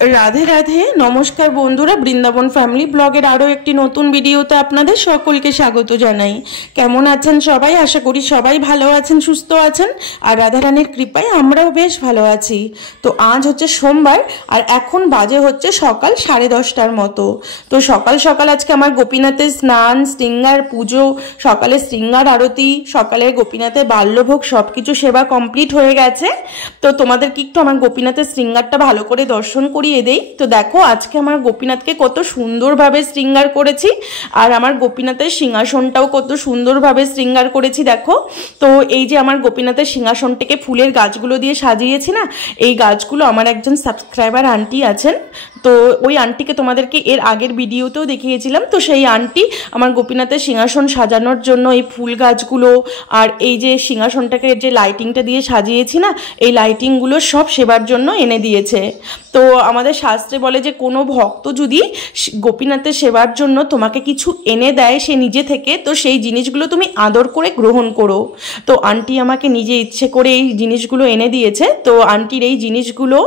রাধে রাধে, নমস্কার বন্ধুরা। বৃন্দাবন ফ্যামিলি ব্লগের আরও একটি নতুন ভিডিওতে আপনাদের সকলকে স্বাগত জানাই। কেমন আছেন সবাই? আশা করি সবাই ভালো আছেন, সুস্থ আছেন। আর রাধারানীর কৃপায় আমরাও বেশ ভালো আছি। তো আজ হচ্ছে সোমবার, আর এখন বাজে হচ্ছে সকাল 10:30টার মতো। তো সকাল সকাল আজকে আমার গোপীনাথের স্নান, শৃঙ্গার পুজো, সকালে শৃঙ্গার আরতি, সকালে গোপীনাথের বাল্যভোগ সব কিছু সেবা কমপ্লিট হয়ে গেছে। তো তোমাদেরকে একটু আমার গোপীনাথের শৃঙ্গারটা ভালো করে দর্শন করিয়ে দেই। তো দেখো আজকে আমার গোপীনাথকে কত সুন্দরভাবে শৃঙ্গার করেছি, আর আমার গোপীনাথের সিংহাসনটাও কত সুন্দরভাবে শৃঙ্গার করেছি দেখো। তো এই যে আমার গোপীনাথের সিংহাসনটাকে ফুলের গাছগুলো দিয়ে সাজিয়েছি না, এই গাছগুলো আমার একজন সাবস্ক্রাইবার আন্টি আছেন, তো ওই আন্টিকে তোমাদেরকে এর আগের ভিডিওতেও দেখিয়েছিলাম। তো সেই আন্টি আমার গোপীনাথের সিংহাসন সাজানোর জন্য এই ফুল গাছগুলো আর এই যে সিংহাসনটাকে যে লাইটিংটা দিয়ে সাজিয়েছি না, এই লাইটিংগুলো সব সেবার জন্য এনে দিয়েছে। তো আমাদের শাস্ত্রে বলে যে কোনো ভক্ত যদি গোপীনাথের সেবার জন্য তোমাকে কিছু এনে দেয় সে নিজে থেকে, তো সেই জিনিসগুলো তুমি আদর করে গ্রহণ করো। তো আন্টি আমাকে নিজে ইচ্ছে করে এই জিনিসগুলো এনে দিয়েছে। তো আন্টির এই জিনিসগুলো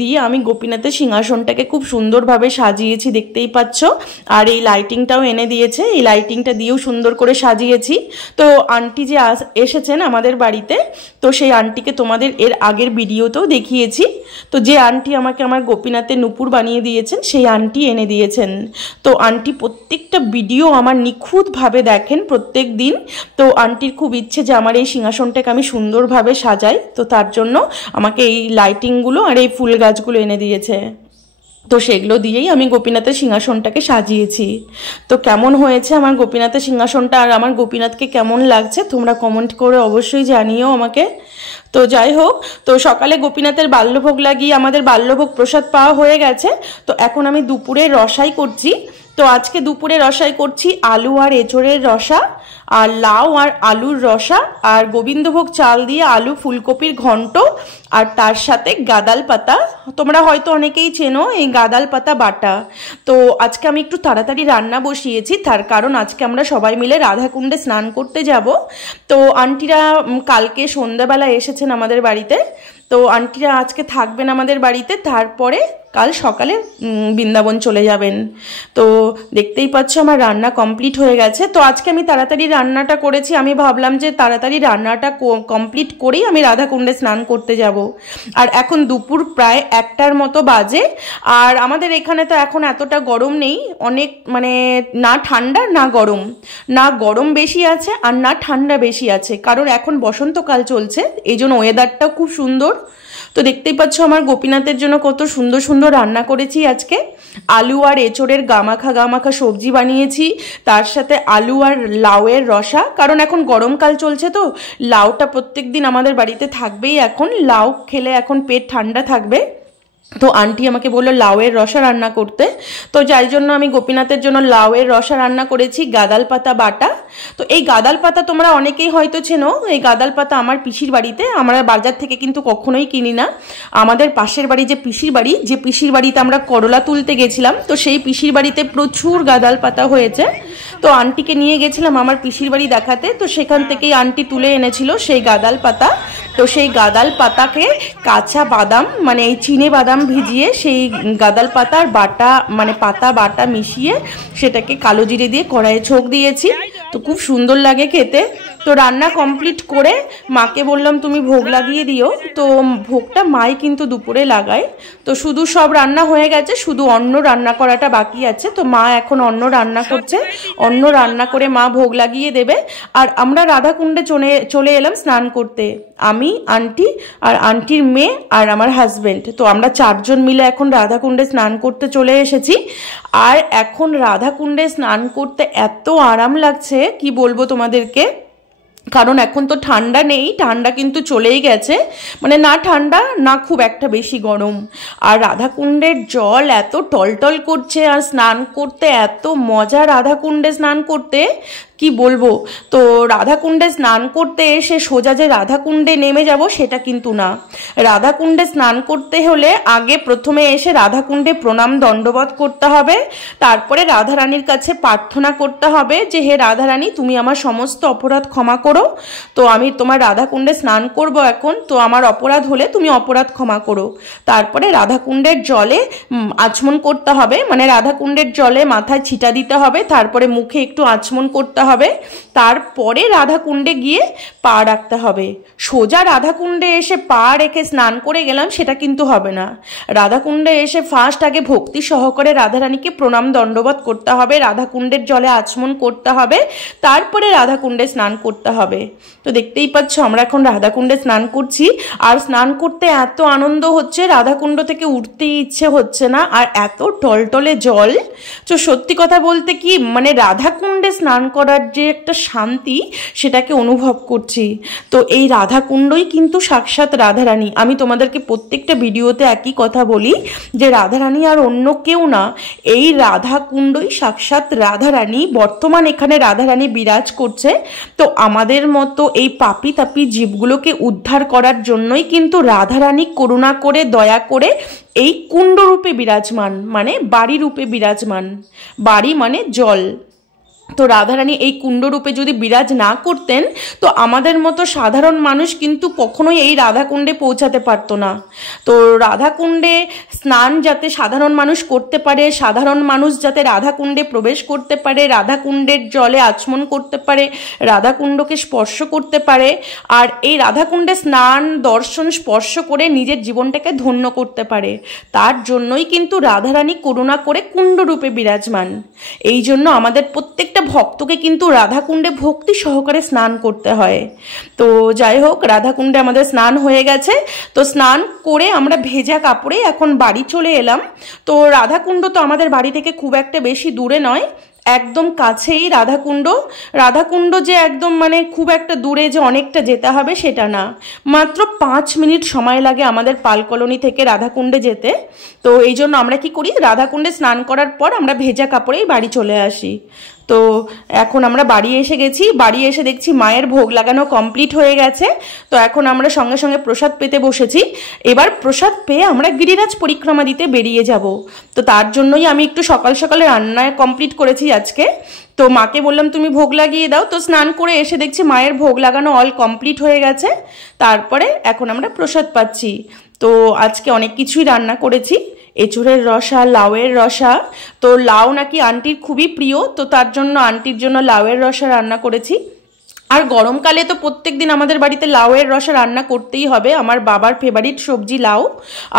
দিয়ে আমি গোপীনাথের সিংহাসনটাকে খুব সুন্দরভাবে সাজিয়েছি, দেখতেই পাচ্ছ। আর এই লাইটিংটাও এনে দিয়েছে, এই লাইটিংটা দিয়েও সুন্দর করে সাজিয়েছি। তো আন্টি যে এসেছেন আমাদের বাড়িতে, তো সেই আন্টিকে তোমাদের এর আগের ভিডিওতেও দেখিয়েছি। তো যে আন্টি আমাকে আমার গোপীনাথের নূপুর বানিয়ে দিয়েছেন সেই আন্টি এনে দিয়েছেন। তো আন্টি প্রত্যেকটা ভিডিও আমার নিখুঁতভাবে দেখেন প্রত্যেক দিন। তো আন্টির খুব ইচ্ছে যে আমার এই সিংহাসনটাকে আমি সুন্দরভাবে সাজাই, তো তার জন্য আমাকে এই লাইটিংগুলো আর এই ফুল গাছগুলো এনে দিয়েছে। তো সেগুলো দিয়েই আমি গোপীনাথের সিংহাসনটাকে সাজিয়েছি। তো কেমন হয়েছে আমার গোপীনাথের সিংহাসনটা, আর আমার গোপীনাথকে কেমন লাগছে তোমরা কমেন্ট করে অবশ্যই জানিও আমাকে। তো যাই হোক, তো সকালে গোপীনাথের বাল্যভোগ লাগিয়ে আমাদের বাল্যভোগ প্রসাদ পাওয়া হয়ে গেছে। তো এখন আমি দুপুরে রসাই করছি। তো আজকে দুপুরে রসাই করছি আলু আর এঁচোড়ের রসা, আর লাউ আর আলুর রসা, আর গোবিন্দভোগ চাল দিয়ে আলু ফুলকপির ঘন্ট, আর তার সাথে গাদাল পাতা। তোমরা হয়তো অনেকেই চেনো এই গাদাল পাতা বাটা। তো আজকে আমি একটু তাড়াতাড়ি রান্না বসিয়েছি, তার কারণ আজকে আমরা সবাই মিলে রাধাকুণ্ডে স্নান করতে যাব। তো আন্টিরা কালকে সন্ধ্যাবেলা এসেছেন আমাদের বাড়িতে। তো আন্টিরা আজকে থাকবেন আমাদের বাড়িতে, তারপরে কাল সকালে বৃন্দাবন চলে যাবেন। তো দেখতেই পাচ্ছ আমার রান্না কমপ্লিট হয়ে গেছে। তো আজকে আমি তাড়াতাড়ি রান্নাটা করেছি, আমি ভাবলাম যে তাড়াতাড়ি রান্নাটা কমপ্লিট করেই আমি রাধাকুণ্ডে স্নান করতে যাব। আর এখন দুপুর প্রায় 1টার মতো বাজে। আর আমাদের এখানে তো এখন এতটা গরম নেই, অনেক মানে না ঠান্ডা না গরম, না গরম বেশি আছে আর না ঠান্ডা বেশি আছে, কারণ এখন বসন্তকাল চলছে, এই জন্য ওয়েদারটাও খুব সুন্দর। তো দেখতেই পাচ্ছ আমার গোপীনাথের জন্য কত সুন্দর সুন্দর রান্না করেছি আজকে। আলু আর এঁচোড়ের গামাখা সবজি বানিয়েছি, তার সাথে আলু আর লাউয়ের রসা, কারণ এখন গরমকাল চলছে তো লাউটা প্রত্যেক দিন আমাদের বাড়িতে থাকবেই, এখন লাউ খেলে এখন পেট ঠান্ডা থাকবে। তো আন্টি আমাকে বললো লাউয়ের রসা রান্না করতে, তো যাই জন্য আমি গোপীনাথের জন্য লাউয়ের রসা রান্না করেছি গাদাল পাতা বাটা। তো এই গাদাল পাতা তোমরা অনেকেই হয়তো চেনো, এই গাদাল পাতা আমার পিসির বাড়িতে, আমরা বাজার থেকে কিন্তু কখনোই কিনি না। আমাদের পাশের বাড়ি যে পিসির বাড়িতে আমরা করলা তুলতে গেছিলাম, তো সেই পিসির বাড়িতে প্রচুর গাদাল পাতা হয়েছে। তো আন্টিকে নিয়ে গেছিলাম আমার পিসির বাড়ি দেখাতে, তো সেখান থেকেই আন্টি তুলে এনেছিল সেই গাদাল পাতা। তো সেই গাদাল পাতাকে কাঁচা বাদাম মানে এই চিনে বাদাম ভিজিয়ে সেই গাদাল পাতার বাটা মানে পাতা বাটা মিশিয়ে সেটাকে কালো জিরে দিয়ে কড়াইয়ে ছোঁক দিয়েছি। তো খুব সুন্দর লাগে খেতে। তো রান্না কমপ্লিট করে মাকে বললাম তুমি ভোগ লাগিয়ে দিও। তো ভোগটা মাই কিন্তু দুপুরে লাগায়। তো শুধু সব রান্না হয়ে গেছে, শুধু অন্ন রান্না করাটা বাকি আছে। তো মা এখন অন্ন রান্না করছে, অন্ন রান্না করে মা ভোগ লাগিয়ে দেবে। আর আমরা রাধাকুণ্ডে চলে এলাম স্নান করতে, আমি, আন্টি আর আন্টির মেয়ে আর আমার হাজবেন্ড। তো আমরা 4জন মিলে এখন রাধাকুণ্ডে স্নান করতে চলে এসেছি। আর এখন রাধাকুণ্ডে স্নান করতে এত আরাম লাগছে কি বলবো তোমাদেরকে, কারণ এখন তো ঠান্ডা নেই, ঠান্ডা কিন্তু চলেই গেছে, মানে না ঠান্ডা না খুব একটা বেশি গরম। আর রাধাকুণ্ডের জল এত টলটল করছে, আর স্নান করতে এত মজা রাধাকুণ্ডে স্নান করতে কি বলবো। তো রাধাকুণ্ডে স্নান করতে এসে সোজা যে রাধাকুণ্ডে নেমে যাব সেটা কিন্তু না। রাধাকুণ্ডে স্নান করতে হলে আগে প্রথমে এসে রাধাকুণ্ডে প্রণাম দণ্ডবত করতে হবে, তারপরে রাধারানীর কাছে প্রার্থনা করতে হবে যে হে রাধারানী তুমি আমার সমস্ত অপরাধ ক্ষমা করো। তো আমি তোমার রাধাকুণ্ডে স্নান করব এখন, তো আমার অপরাধ হলে তুমি অপরাধ ক্ষমা করো। তারপরে রাধাকুণ্ডের জলে আচমন করতে হবে, মানে রাধাকুণ্ডের জলে মাথায় ছিটা দিতে হবে, তারপরে মুখে একটু আচমন করতে হবে, তারপরে রাধাকুণ্ডে গিয়ে পা রাখতে হবে। সোজা রাধাকুণ্ডে এসে পা রেখে স্নান করে গেলাম সেটা কিন্তু হবে না। রাধাকুণ্ডে এসে ফার্স্ট আগে ভক্তি সহকারে রাধারানীকে প্রণাম দণ্ডবত করতে হবে, রাধাকুণ্ডের জলে আচমন করতে হবে, তারপরে রাধাকুণ্ডে স্নান করতে হবে। তো দেখতেই পাচ্ছ আমরা এখন রাধাকুণ্ডে স্নান করছি, আর স্নান করতে এত আনন্দ হচ্ছে, রাধাকুণ্ড থেকে উঠতেই ইচ্ছে হচ্ছে না, আর এত টলটলে জল। তো সত্যি কথা বলতে কি মানে রাধাকুণ্ডে স্নান করার যে একটা শান্তি সেটাকে অনুভব করছি। তো এই রাধাকুণ্ডই কিন্তু সাক্ষাৎ রাধারানী। আমি তোমাদেরকে প্রত্যেকটা ভিডিওতে একই কথা বলি যে রাধারানী আর অন্য কেউ না, এই রাধাকুণ্ডই সাক্ষাৎ রাধারানী। বর্তমান এখানে রাধারানী বিরাজ করছে। তো আমাদের মতো এই পাপি তাপি জীবগুলোকে উদ্ধার করার জন্যই কিন্তু রাধারানী করুণা করে দয়া করে এই কুণ্ডরূপে বিরাজমান, মানে বাড়ি রূপে বিরাজমান। বাড়ি মানে জল। তো রাধারানী এই কুণ্ডরূপে যদি বিরাজ না করতেন তো আমাদের মতো সাধারণ মানুষ কিন্তু কখনোই এই রাধাকুণ্ডে পৌঁছাতে পারতো না। তো রাধাকুণ্ডে স্নান যাতে সাধারণ মানুষ করতে পারে, সাধারণ মানুষ যাতে রাধাকুণ্ডে প্রবেশ করতে পারে, রাধাকুণ্ডের জলে আচমন করতে পারে, রাধাকুণ্ডকে স্পর্শ করতে পারে, আর এই রাধাকুণ্ডে স্নান দর্শন স্পর্শ করে নিজের জীবনটাকে ধন্য করতে পারে, তার জন্যই কিন্তু রাধারানী করুণা করে কুণ্ডরূপে বিরাজমান। এই জন্য আমাদের প্রত্যেকটা ভক্তকে কিন্তু রাধাকুণ্ডে ভক্তি সহকারে স্নান করতে হয়। তো যাই হোক, রাধাকুণ্ডে আমাদের স্নান হয়ে গেছে। তো স্নান করে আমরা ভেজা কাপড়ে এখন বাড়ি চলে এলাম। তো রাধাকুণ্ড তো আমাদের বাড়ি থেকে খুব একটা বেশি দূরে নয়, একদম কাছেই রাধাকুণ্ড। রাধাকুণ্ড যে একদম মানে খুব একটা দূরে যে অনেকটা যেতে হবে সেটা না, মাত্র 5 মিনিট সময় লাগে আমাদের পাল কলোনি থেকে রাধাকুণ্ডে যেতে। তো এই জন্য আমরা কি করি, রাধাকুণ্ডে স্নান করার পর আমরা ভেজা কাপড়েই বাড়ি চলে আসি। তো এখন আমরা বাড়ি এসে গেছি, বাড়ি এসে দেখছি মায়ের ভোগ লাগানো কমপ্লিট হয়ে গেছে। তো এখন আমরা সঙ্গে সঙ্গে প্রসাদ পেতে বসেছি। এবার প্রসাদ পেয়ে আমরা গিরিরাজ পরিক্রমা দিতে বেরিয়ে যাব। তো তার জন্যই আমি একটু সকাল সকালে রান্না কমপ্লিট করেছি আজকে। তো মাকে বললাম তুমি ভোগ লাগিয়ে দাও। তো স্নান করে এসে দেখছি মায়ের ভোগ লাগানো অল কমপ্লিট হয়ে গেছে। তারপরে এখন আমরা প্রসাদ পাচ্ছি। তো আজকে অনেক কিছুই রান্না করেছি, এঁচুড়ের রসা, লাউয়ের রসা। তো লাউ নাকি আন্টির খুবই প্রিয়, তো তার জন্য আন্টির জন্য লাউয়ের রসা রান্না করেছি। আর গরমকালে তো প্রত্যেক দিন আমাদের বাড়িতে লাউয়ের রসা রান্না করতেই হবে, আমার বাবার ফেভারিট সবজি লাউ।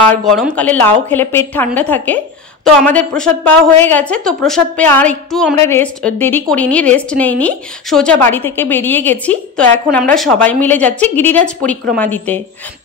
আর গরমকালে লাউ খেলে পেট ঠান্ডা থাকে। তো আমাদের প্রসাদ পাওয়া হয়ে গেছে। তো প্রসাদ পেয়ে আর একটু আমরা দেরি করিনি, রেস্ট নেইনি, সোজা বাড়ি থেকে বেরিয়ে গেছি। তো এখন আমরা সবাই মিলে যাচ্ছি গিরিরাজ পরিক্রমা দিতে।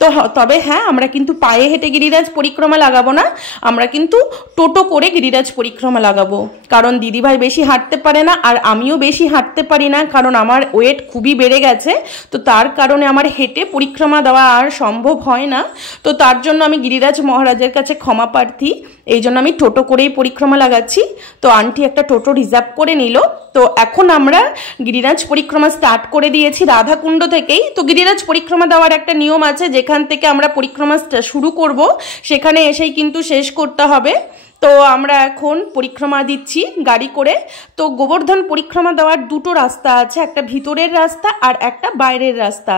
তো তবে হ্যাঁ, আমরা কিন্তু পায়ে হেঁটে গিরিরাজ পরিক্রমা লাগাবো না, আমরা কিন্তু টোটো করে গিরিরাজ পরিক্রমা লাগাবো। কারণ দিদিভাই বেশি হাঁটতে পারে না, আর আমিও বেশি হাঁটতে পারি না, কারণ আমার ওয়েট খুবই বেড়ে গেছে। তো তার কারণে আমার হেঁটে পরিক্রমা দেওয়া আর সম্ভব হয় না। তো তার জন্য আমি গিরিরাজ মহারাজের কাছে ক্ষমা প্রার্থী, এই জন্য আমি টোটো করেই পরিক্রমা লাগাচ্ছি। তো আন্টি একটা টোটো রিজার্ভ করে নিল। তো এখন আমরা গিরিরাজ পরিক্রমা স্টার্ট করে দিয়েছি রাধাকুণ্ড থেকেই। তো গিরিরাজ পরিক্রমা দেওয়ার একটা নিয়ম আছে, যেখান থেকে আমরা পরিক্রমা শুরু করব সেখানে এসেই কিন্তু শেষ করতে হবে। তো আমরা এখন পরিক্রমা দিচ্ছি গাড়ি করে। তো গোবর্ধন পরিক্রমা দেওয়ার দুটো রাস্তা আছে, একটা ভিতরের রাস্তা আর একটা বাইরের রাস্তা।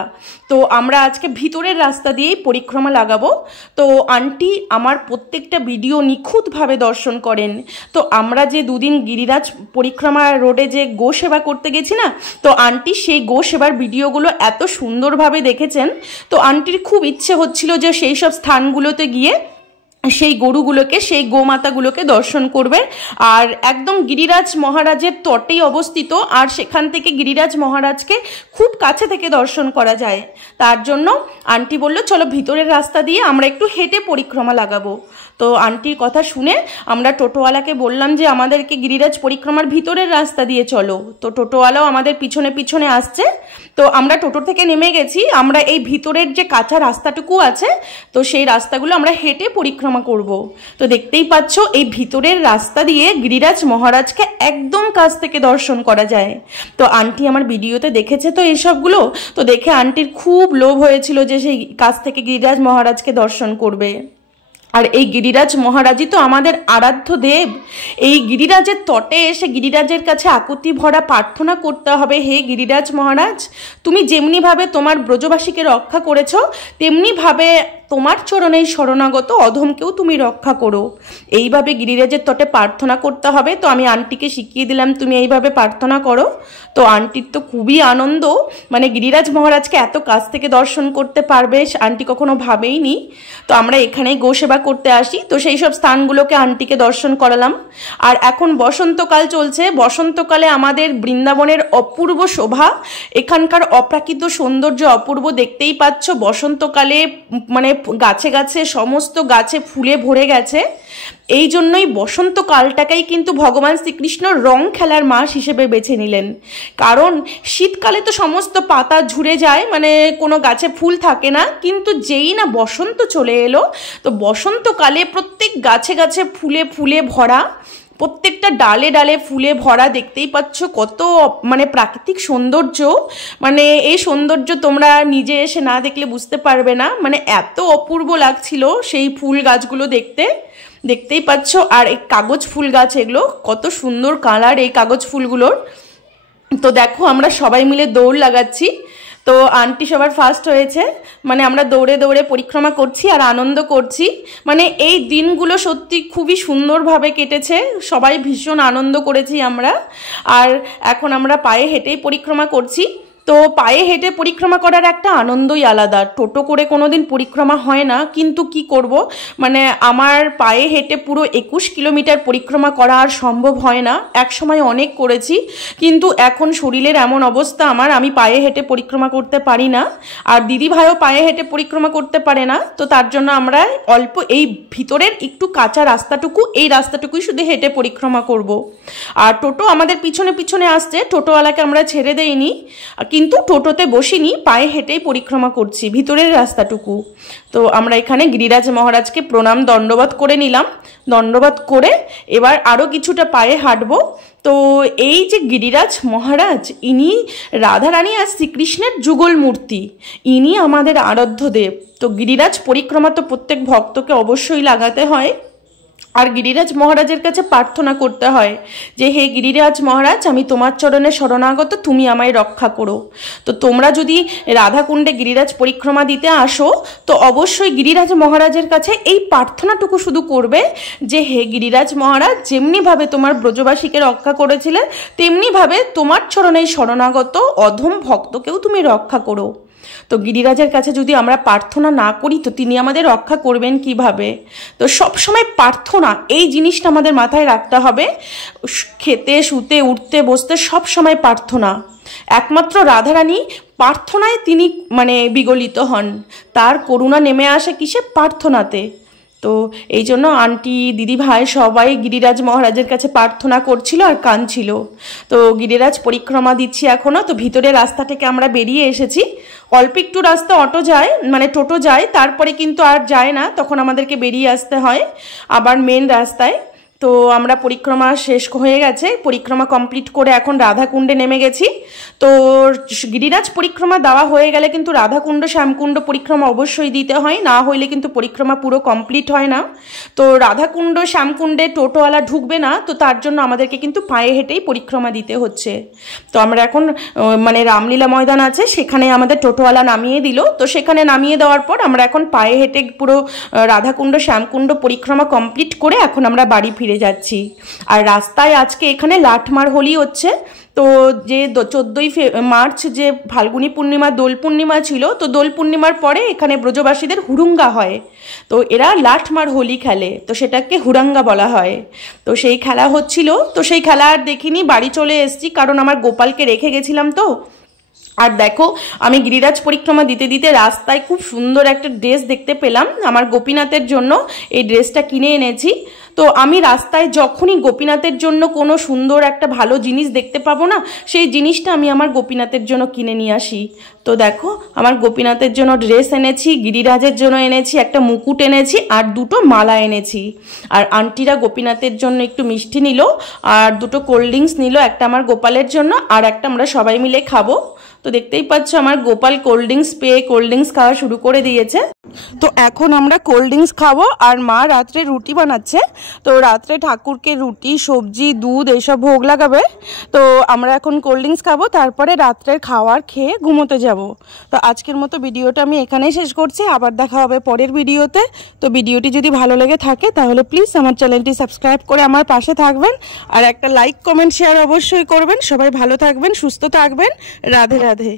তো আমরা আজকে ভিতরের রাস্তা দিয়েই পরিক্রমা লাগাবো। তো আন্টি আমার প্রত্যেকটা ভিডিও নিখুঁতভাবে দর্শন করেন। তো আমরা যে দুদিন গিরিরাজ পরিক্রমা রোডে যে গো সেবা করতে গেছি না, তো আন্টি সেই গো সেবার ভিডিওগুলো এত সুন্দরভাবে দেখেছেন। তো আন্টির খুব ইচ্ছে হচ্ছিল যে সেই সব স্থানগুলোতে গিয়ে সেই গরুগুলোকে, সেই গোমাতাগুলোকে দর্শন করবে। আর একদম গিরিরাজ মহারাজের তটেই অবস্থিত, আর সেখান থেকে গিরিরাজ মহারাজকে খুব কাছে থেকে দর্শন করা যায়। তার জন্য আন্টি বলল চলো ভিতরের রাস্তা দিয়ে আমরা একটু হেঁটে পরিক্রমা লাগাবো। তো আন্টির কথা শুনে আমরা টোটোওয়ালাকে বললাম যে আমাদেরকে গিরিরাজ পরিক্রমার ভিতরের রাস্তা দিয়ে চলো। তো টোটোওয়ালাও আমাদের পিছনে পিছনে আসছে। তো আমরা টোটো থেকে নেমে গেছি, আমরা এই ভিতরের যে কাঁচা রাস্তাটুকু আছে তো সেই রাস্তাগুলো আমরা হেঁটে পরিক্রমা করব। তো দেখতেই পাচ্ছ এই ভিতরের রাস্তা দিয়ে গিরিরাজ মহারাজকে একদম কাছ থেকে দর্শন করা যায়। তো আন্টি আমার ভিডিওতে দেখেছে তো এইসবগুলো, তো দেখে আন্টির খুব লোভ হয়েছিল যে সেই কাছ থেকে গিরিরাজ মহারাজকে দর্শন করবে। আর এই গিরিরাজ মহারাজই তো আমাদের আরাধ্য দেব। এই গিরিরাজের তটে এসে গিরিরাজের কাছে আকুতি ভরা প্রার্থনা করতে হবে, হে গিরিরাজ মহারাজ, তুমি যেমনিভাবে তোমার ব্রজবাসীকে রক্ষা করেছ তেমনিভাবে তোমার চরণেই শরণাগত অধমকেও তুমি রক্ষা করো। এইভাবে গিরিরাজের তটে প্রার্থনা করতে হবে। তো আমি আন্টিকে শিখিয়ে দিলাম তুমি এইভাবে প্রার্থনা করো। তো আন্টির তো খুবই আনন্দ, মানে গিরিরাজ মহারাজকে এত কাছ থেকে দর্শন করতে পারবে আন্টি কখনো ভাবেইনি। তো আমরা এখানেই গোসেবা করতে আসি, তো সেই সব স্থানগুলোকে আন্টিকে দর্শন করালাম। আর এখন বসন্তকাল চলছে, বসন্তকালে আমাদের বৃন্দাবনের অপূর্ব শোভা, এখানকার অপ্রাকৃত সৌন্দর্য অপূর্ব। দেখতেই পাচ্ছ বসন্তকালে মানে গাছে গাছে সমস্ত গাছে ফুলে ভরে গেছে। এই জন্যই বসন্তকালটাকেই কিন্তু ভগবান শ্রীকৃষ্ণ রং খেলার মাস হিসেবে বেছে নিলেন। কারণ শীতকালে তো সমস্ত পাতা ঝরে যায়, মানে কোনো গাছে ফুল থাকে না, কিন্তু যেই না বসন্ত চলে এলো তো বসন্তকালে প্রত্যেক গাছে গাছে ফুলে ফুলে ভরা, প্রত্যেকটা ডালে ডালে ফুলে ভরা। দেখতেই পাচ্ছ কত মানে প্রাকৃতিক সৌন্দর্য, মানে এই সৌন্দর্য তোমরা নিজে এসে না দেখলে বুঝতে পারবে না, মানে এত অপূর্ব লাগছিল সেই ফুল গাছগুলো দেখতে। দেখতেই পাচ্ছ আর এই কাগজ ফুল গাছ, এগুলো কত সুন্দর কালার এই কাগজ ফুলগুলোর। তো দেখো আমরা সবাই মিলে দৌড় লাগাচ্ছি। তো আন্টি সবার ফার্স্ট হয়েছে, মানে আমরা দৌড়ে দৌড়ে পরিক্রমা করছি আর আনন্দ করছি। মানে এই দিনগুলো সত্যি খুবই সুন্দরভাবে কেটেছে, সবাই ভীষণ আনন্দ করেছি আমরা। আর এখন আমরা পায়ে হেঁটেই পরিক্রমা করছি। তো পায়ে হেঁটে পরিক্রমা করার একটা আনন্দই আলাদা। টোটো করে কোনোদিন পরিক্রমা হয় না, কিন্তু কি করব, মানে আমার পায়ে হেঁটে পুরো 21 কিলোমিটার পরিক্রমা করা আর সম্ভব হয় না। এক সময় অনেক করেছি, কিন্তু এখন শরীরের এমন অবস্থা আমার, আমি পায়ে হেঁটে পরিক্রমা করতে পারি না। আর দিদি ভাইও পায়ে হেঁটে পরিক্রমা করতে পারে না। তো তার জন্য আমরা অল্প এই ভিতরের একটু কাঁচা রাস্তাটুকু, এই রাস্তাটুকুই শুধু হেঁটে পরিক্রমা করব। আর টোটো আমাদের পিছনে পিছনে আসছে, টোটোওয়ালাকে আমরা ছেড়ে দেইনি, কিন্তু টোটোতে বসিনি, পায়ে হেঁটেই পরিক্রমা করছি ভিতরের রাস্তাটুকু। তো আমরা এখানে গিরিরাজ মহারাজকে প্রণাম দণ্ডবত করে নিলাম। দণ্ডবত করে এবার আরও কিছুটা পায়ে হাঁটবো। তো এই যে গিরিরাজ মহারাজ, ইনি রাধারানী আর শ্রীকৃষ্ণের যুগল মূর্তি, ইনি আমাদের আরাধ্য দেব। তো গিরিরাজ পরিক্রমা তো প্রত্যেক ভক্তকে অবশ্যই লাগাতে হয়। আর গিরিরাজ মহারাজের কাছে প্রার্থনা করতে হয় যে হে গিরিরাজ মহারাজ, আমি তোমার চরণে শরণাগত, তুমি আমায় রক্ষা করো। তো তোমরা যদি রাধাকুণ্ডে গিরিরাজ পরিক্রমা দিতে আসো তো অবশ্যই গিরিরাজ মহারাজের কাছে এই প্রার্থনাটুকু শুধু করবে যে হে গিরিরাজ মহারাজ, যেমনিভাবে তোমার ব্রজবাসীকে রক্ষা করেছিলে তেমনিভাবে তোমার চরণে শরণাগত অধম ভক্তকেও তুমি রক্ষা করো। তো গিরিরাজের কাছে যদি আমরা প্রার্থনা না করি তো তিনি আমাদের রক্ষা করবেন কিভাবে? তো সবসময় প্রার্থনা, এই জিনিসটা আমাদের মাথায় রাখতে হবে। খেতে শুতে উঠতে বসতে সব সময় প্রার্থনা। একমাত্র রাধারানী প্রার্থনায় তিনি মানে বিগলিত হন, তার করুণা নেমে আসে কিসে? প্রার্থনাতে। তো এই জন্য আন্টি দিদি ভাই সবাই গিরিরাজ মহারাজের কাছে প্রার্থনা করছিল আর কাঁদছিল। তো গিরিরাজ পরিক্রমা দিচ্ছি এখনও। তো ভিতরের রাস্তা থেকে আমরা বেরিয়ে এসেছি, অল্প একটু রাস্তা অটো যায়, মানে টোটো যায়, তারপরে কিন্তু আর যায় না, তখন আমাদেরকে বেরিয়ে আসতে হয় আবার মেন রাস্তায়। তো আমরা পরিক্রমা শেষ হয়ে গেছে, পরিক্রমা কমপ্লিট করে এখন রাধাকুণ্ডে নেমে গেছি। তো গিরিরাজ পরিক্রমা দেওয়া হয়ে গেলে কিন্তু রাধাকুণ্ড শ্যামকুণ্ড পরিক্রমা অবশ্যই দিতে হয়, না হইলে কিন্তু পরিক্রমা পুরো কমপ্লিট হয় না। তো রাধাকুণ্ড শ্যামকুণ্ডে টোটোওয়ালা ঢুকবে না, তো তার জন্য আমাদেরকে কিন্তু পায়ে হেঁটেই পরিক্রমা দিতে হচ্ছে। তো আমরা এখন মানে রামলীলা ময়দান আছে, সেখানে আমাদের টোটোওয়ালা নামিয়ে দিল। তো সেখানে নামিয়ে দেওয়ার পর আমরা এখন পায়ে হেঁটে পুরো রাধাকুণ্ড শ্যামকুণ্ড পরিক্রমা কমপ্লিট করে এখন আমরা বাড়ি ফিরে যাচ্ছি। আর রাস্তায় আজকে এখানে লাঠমার হোলি হচ্ছে। তো যে 14ই মার্চ যে ফাল্গুনী পূর্ণিমা দোল পূর্ণিমা ছিল, তো দোল পূর্ণিমার পরে এখানে ব্রজবাসীদের হুড়ুঙ্গা হয়, তো এরা লাঠমার হোলি খেলে, তো সেটাকে হুড়াঙ্গা বলা হয়। তো সেই খেলা হচ্ছিল, তো সেই খেলা আর দেখিনি, বাড়ি চলে এসেছি, কারণ আমার গোপালকে রেখে গেছিলাম। তো আর দেখো আমি গিরিরাজ পরিক্রমা দিতে দিতে রাস্তায় খুব সুন্দর একটা ড্রেস দেখতে পেলাম। আমার গোপীনাথের জন্য এই ড্রেসটা কিনে এনেছি। তো আমি রাস্তায় যখনই গোপীনাথের জন্য কোনো সুন্দর একটা ভালো জিনিস দেখতে পাবো না, সেই জিনিসটা আমি আমার গোপীনাথের জন্য কিনে নিয়ে আসি। তো দেখো আমার গোপীনাথের জন্য ড্রেস এনেছি, গিরিরাজের জন্য এনেছি, একটা মুকুট এনেছি আর দুটো মালা এনেছি। আর আন্টিরা গোপীনাথের জন্য একটু মিষ্টি নিল আর দুটো কোল্ড ড্রিঙ্কস নিল, একটা আমার গোপালের জন্য আর একটা আমরা সবাই মিলে খাবো। তো দেখতেই পাচ্ছ আমার গোপাল কোল্ড ড্রিঙ্কস পেয়ে কোল্ড ড্রিঙ্কস খাওয়া শুরু করে দিয়েছে। তো এখন আমরা কোল্ড ড্রিঙ্কস খাবো আর মা রাত্রে রুটি বানাচ্ছে। তো রাত্রে ঠাকুরকে রুটি, সবজি, দুধ এইসব ভোগ লাগাবে। তো আমরা এখন কোল্ড ড্রিঙ্কস খাবো, তারপরে রাত্রের খাবার খেয়ে ঘুমোতে যাব। তো আজকের মতো ভিডিওটা আমি এখানেই শেষ করছি, আবার দেখা হবে পরের ভিডিওতে। তো ভিডিওটি যদি ভালো লেগে থাকে তাহলে প্লিজ আমার চ্যানেলটি সাবস্ক্রাইব করে আমার পাশে থাকবেন আর একটা লাইক, কমেন্ট, শেয়ার অবশ্যই করবেন। সবাই ভালো থাকবেন, সুস্থ থাকবেন। রাধে রাধে।